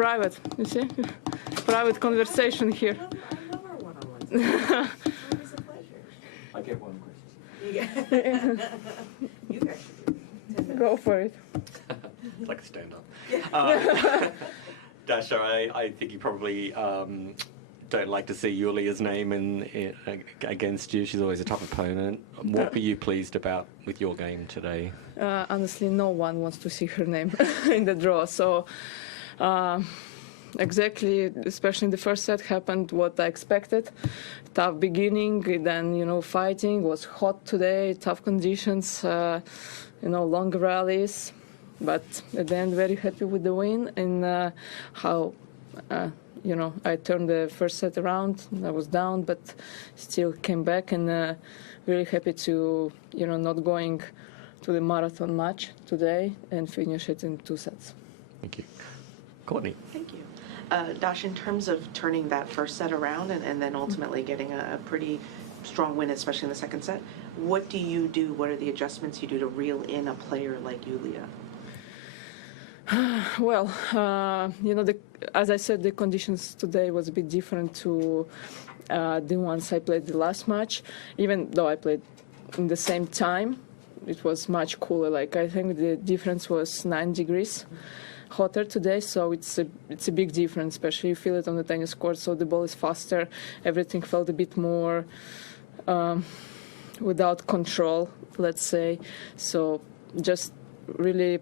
private, you see? Private conversation here. I love our one-on-ones. It's always a pleasure. I get one question. You guys should do 10 minutes. Go for it. It's like a stand-up. Yeah. Dasha, I think you probably don't like to see Yulia's name against you. She's always a tough opponent. What were you pleased about with your game today? Honestly, no one wants to see her name in the draw. So exactly, especially in the first set, happened what I expected. Tough beginning, then, you know, fighting, was hot today, tough conditions, you know, long rallies. But at the end, very happy with the win and how, you know, I turned the first set around. I was down, but still came back and really happy to, you know, not going to the marathon match today and finish it in 2 sets. Thank you. Courtney. Thank you. Dash, in terms of turning that first set around and then ultimately getting a pretty strong win, especially in the second set, what do you do? What are the adjustments you do to reel in a player like Yulia? Well, you know, as I said, the conditions today was a bit different to the ones I played the last match. Even though I played in the same time, it was much cooler. Like, I think the difference was 9 degrees hotter today, so it's a big difference, especially you feel it on the tennis court. So the ball is faster, everything felt a bit more without control, let's say. So just really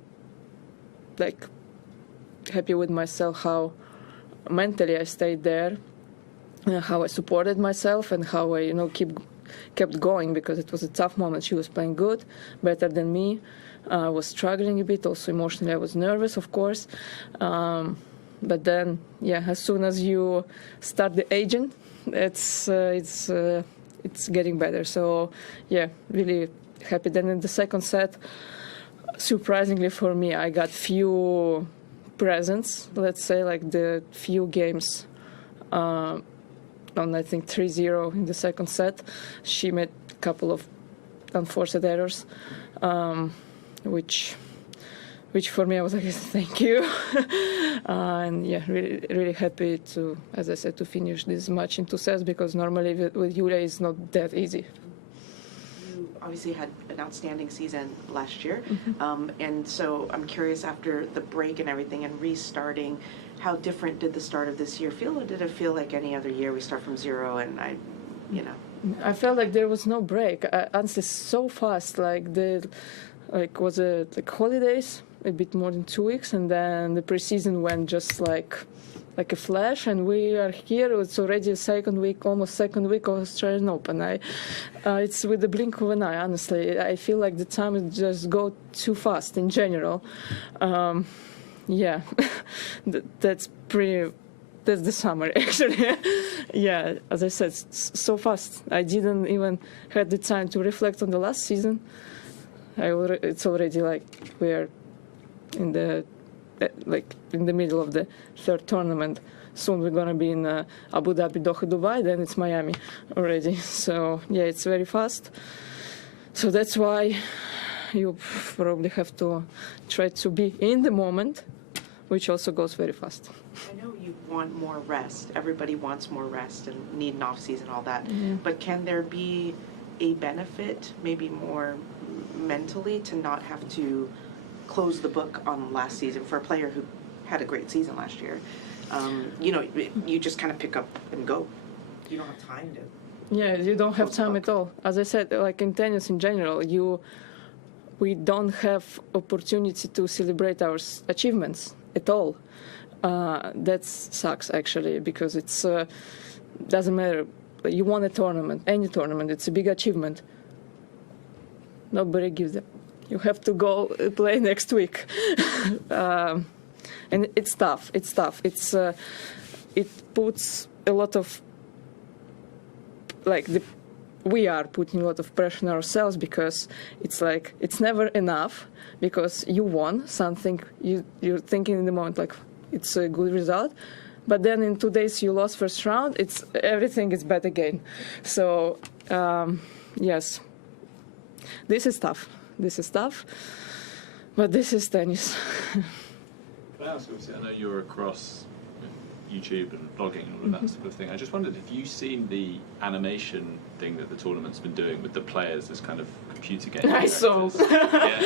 like happy with myself, how mentally I stayed there, how I supported myself, and how I, you know, kept going, because it was a tough moment. She was playing good, better than me. I was struggling a bit, also emotionally I was nervous, of course. But then, yeah, as soon as you start the aging, it's getting better. So, yeah, really happy. Then in the second set, surprisingly for me, I got few presents, let's say, like the few games on, I think, 3-0 in the second set. She made a couple of unforced errors, which for me, I was like, thank you. And yeah, really, really happy to, as I said, to finish this match in 2 sets, because normally with Yulia it's not that easy. You obviously had an outstanding season last year, and so I'm curious, after the break and everything and restarting, how different did the start of this year feel, or did it feel like any other year? We start from zero, and I felt like there was no break. Honestly, so fast. Was it like holidays, a bit more than 2 weeks, and then the preseason went just like a flash, and we are here. It's already almost second week of Australian Open. It's with the blink of an eye, honestly. I feel like the time just go too fast in general. Yeah, that's the summer, actually. Yeah, as I said, so fast. I didn't even had the time to reflect on the last season. It's already like we're in the middle of the third tournament. Soon we're gonna be in Abu Dhabi, Doha, Dubai. Then it's Miami already. So yeah, it's very fast. So that's why you probably have to try to be in the moment, which also goes very fast. I know you want more rest. Everybody wants more rest and need an off season, all that. But can there be a benefit, maybe more mentally, to not have to close the book on last season for a player who had a great season last year? You just kind of pick up and go. You don't have time to. Yeah, you don't have time at all. As I said, like in tennis in general, we don't have opportunity to celebrate our achievements at all. That sucks, actually, because it's doesn't matter. You won a tournament, any tournament, it's a big achievement. Nobody gives them. You have to go play next week. And it's tough. It's tough. It puts a lot of, we are putting a lot of pressure on ourselves, because it's like, it's never enough, because you won something, you're thinking in the moment, like, it's a good result. But then in 2 days you lost first round, everything is bad again. So, yes, this is tough. But this is tennis. Well, ask, obviously, I know you're across YouTube and blogging and all of that sort of thing. I just wondered, have you seen the animation thing that the tournament's been doing with the players as kind of computer game I saw. Yeah.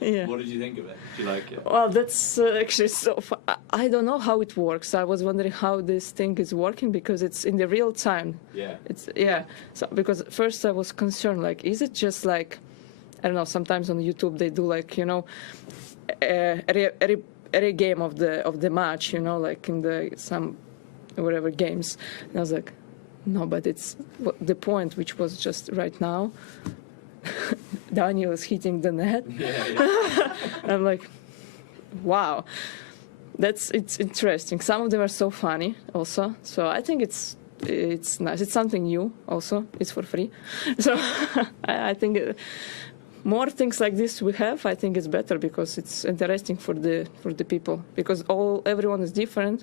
Yeah. What did you think of it? Did you like it? Well, that's actually so fun. I don't know how it works. I was wondering how this thing is working because it's in the real time. Yeah. So because at first I was concerned, like, is it just like, I don't know, sometimes on YouTube they do like, you know, every game of the match, you know, like in some whatever games. And I was like, no, but it's the point, which was just right now. Daniel is hitting the net. Yeah. I'm like, wow, it's interesting. Some of them are so funny also. So I think it's nice. It's something new also. It's for free. So I think more things like this we have, I think it's better because it's interesting for the people because everyone is different.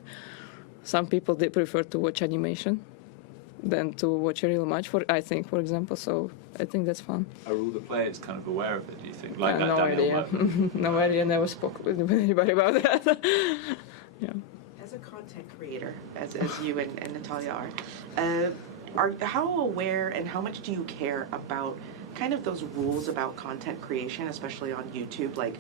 Some people they prefer to watch animation than to watch a real match. For example. So I think that's fun. Are all the players kind of aware of it? Do you think? Like that no Daniel idea. work? No idea. Never spoke with anybody about that. Yeah. As a content creator, as you and Natalia are how aware and how much do you care about kind of those rules about content creation, especially on YouTube, like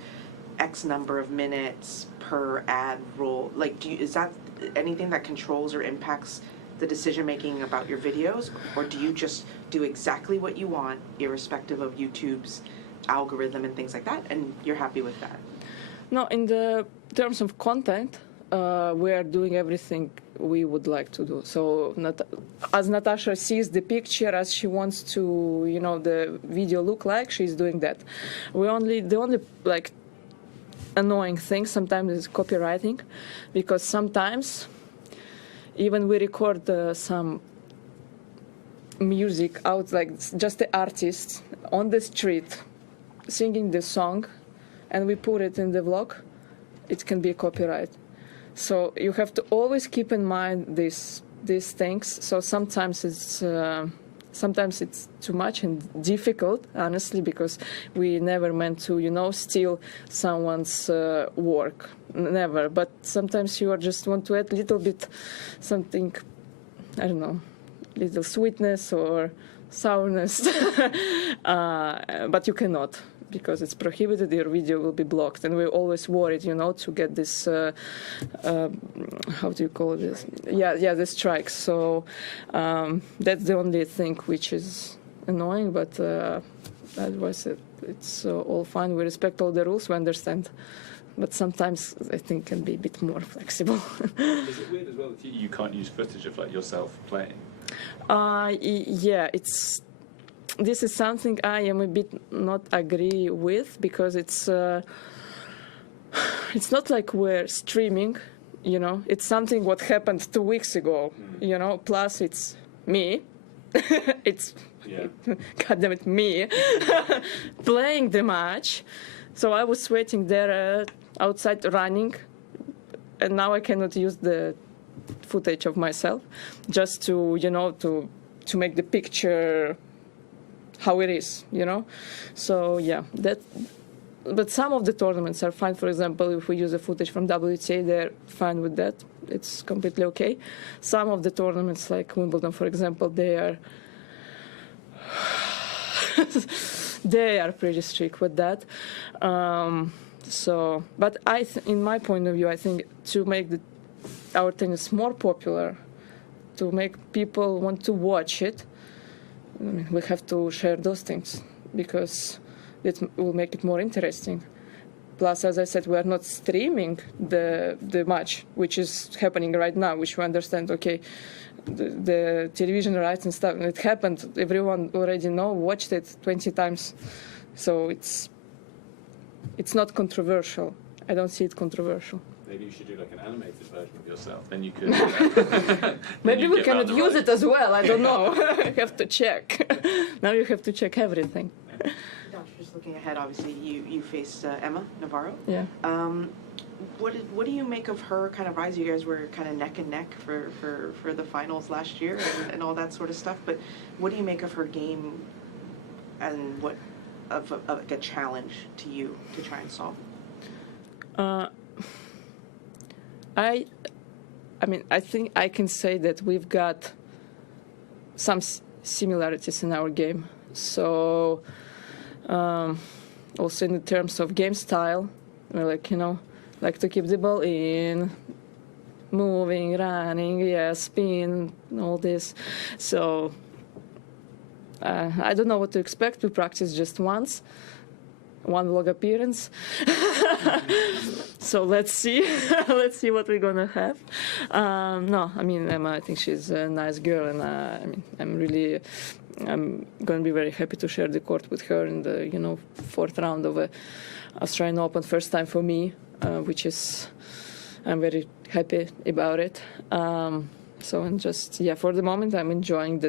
X number of minutes per ad roll? Like, is that anything that controls or impacts the decision making about your videos, or do you just do exactly what you want, irrespective of YouTube's algorithm and things like that, and you're happy with that? No, in the terms of content, we are doing everything we would like to do. So as Natasha sees the picture, as she wants to, you know, the video look like, she's doing that. The only like annoying thing sometimes is copywriting, because sometimes even we record some music out, like just the artist on the street singing the song, and we put it in the vlog, it can be copyright. So you have to always keep in mind these things. So sometimes it's too much and difficult, honestly, because we never meant to, you know, steal someone's work. Never. But sometimes you just want to add a little bit something, I don't know, little sweetness or sourness, but you cannot, because it's prohibited. Your video will be blocked, and we're always worried, you know, to get this how do you call this? Yeah, the strikes. So that's the only thing which is annoying, but otherwise it's all fine. We respect all the rules, we understand, but sometimes I think can be a bit more flexible. Is it weird as well that you can't use footage of like yourself playing? Yeah, this is something I am a bit not agree with, because it's not like we're streaming, you know. It's something what happened 2 weeks ago, you know. Plus it's me, it's goddamn it, me playing the match. So I was waiting there outside running, and now I cannot use the footage of myself just to, you know, to make the picture how it is, you know. So yeah, but some of the tournaments are fine. For example, if we use the footage from WTA, they're fine with that. It's completely okay. Some of the tournaments, like Wimbledon, for example, they are they are pretty strict with that. So, but in my point of view, I think to make our tennis more popular, to make people want to watch it, we have to share those things, because it will make it more interesting. Plus, as I said, we are not streaming the match, which is happening right now, which we understand, okay, the television rights and stuff, and it happened, everyone already watched it 20 times. So it's not controversial. I don't see it controversial. Maybe you should do like an animated version of yourself. Then you could. Maybe we cannot use it as well. I don't know. I have to check. Now you have to check everything. Just looking ahead, obviously you faced Emma Navarro. Yeah. What do you make of her kind of rise? You guys were kind of neck and neck for the finals last year and all that sort of stuff. But what do you make of her game, and what of a challenge to you to try and solve? I mean, I think I can say that we've got some similarities in our game. So also in terms of game style, we're like, like to keep the ball in, moving, running, spin, all this. So I don't know what to expect. We practice just once, one vlog appearance. So let's see. Let's see what we're gonna have. No, I mean, Emma, I think she's a nice girl, and I mean, I'm gonna be very happy to share the court with her in the fourth round of a Australian Open, first time for me, which is I'm very happy about it. So and just for the moment I'm enjoying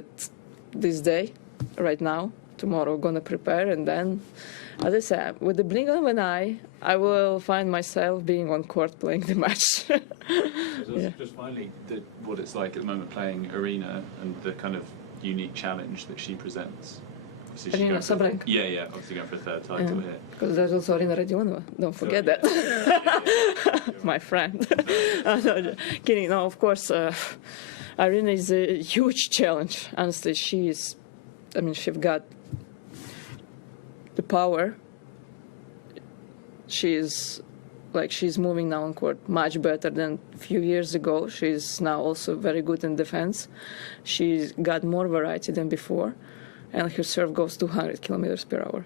this day right now. Tomorrow gonna prepare, and then, as I said, with the blink of an eye, I will find myself being on court playing the match. Just finally, what it's like at the moment playing Aryna and the kind of unique challenge that she presents. Aryna Sabalenka. Yeah, obviously going for a third title here. Because there's also Aryna Radionova. Don't forget that. My friend. No, kidding. No, of course, Aryna is a huge challenge. Honestly, she's got the power. She's moving now on court much better than a few years ago. She's now also very good in defense. She's got more variety than before, and her serve goes 200 kilometers per hour.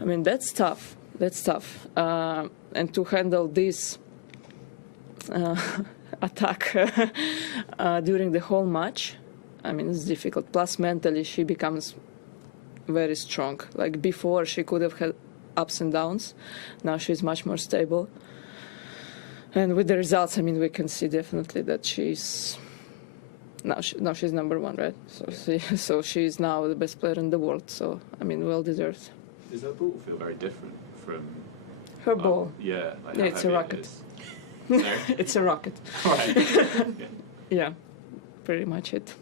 I mean, that's tough. And to handle this attack during the whole match, I mean, it's difficult. Plus, mentally, she becomes very strong. Like before, she could have had ups and downs. Now she's much more stable. And with the results, I mean, we can see definitely that she's now she's number one, right? So she's now the best player in the world. So I mean, well deserved. Does her ball feel very different from her ball? Yeah, like yeah, it's a rocket. It's a rocket. Right. Yeah, pretty much it.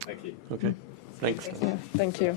Thank you. Okay. Thanks. Yeah, thank you.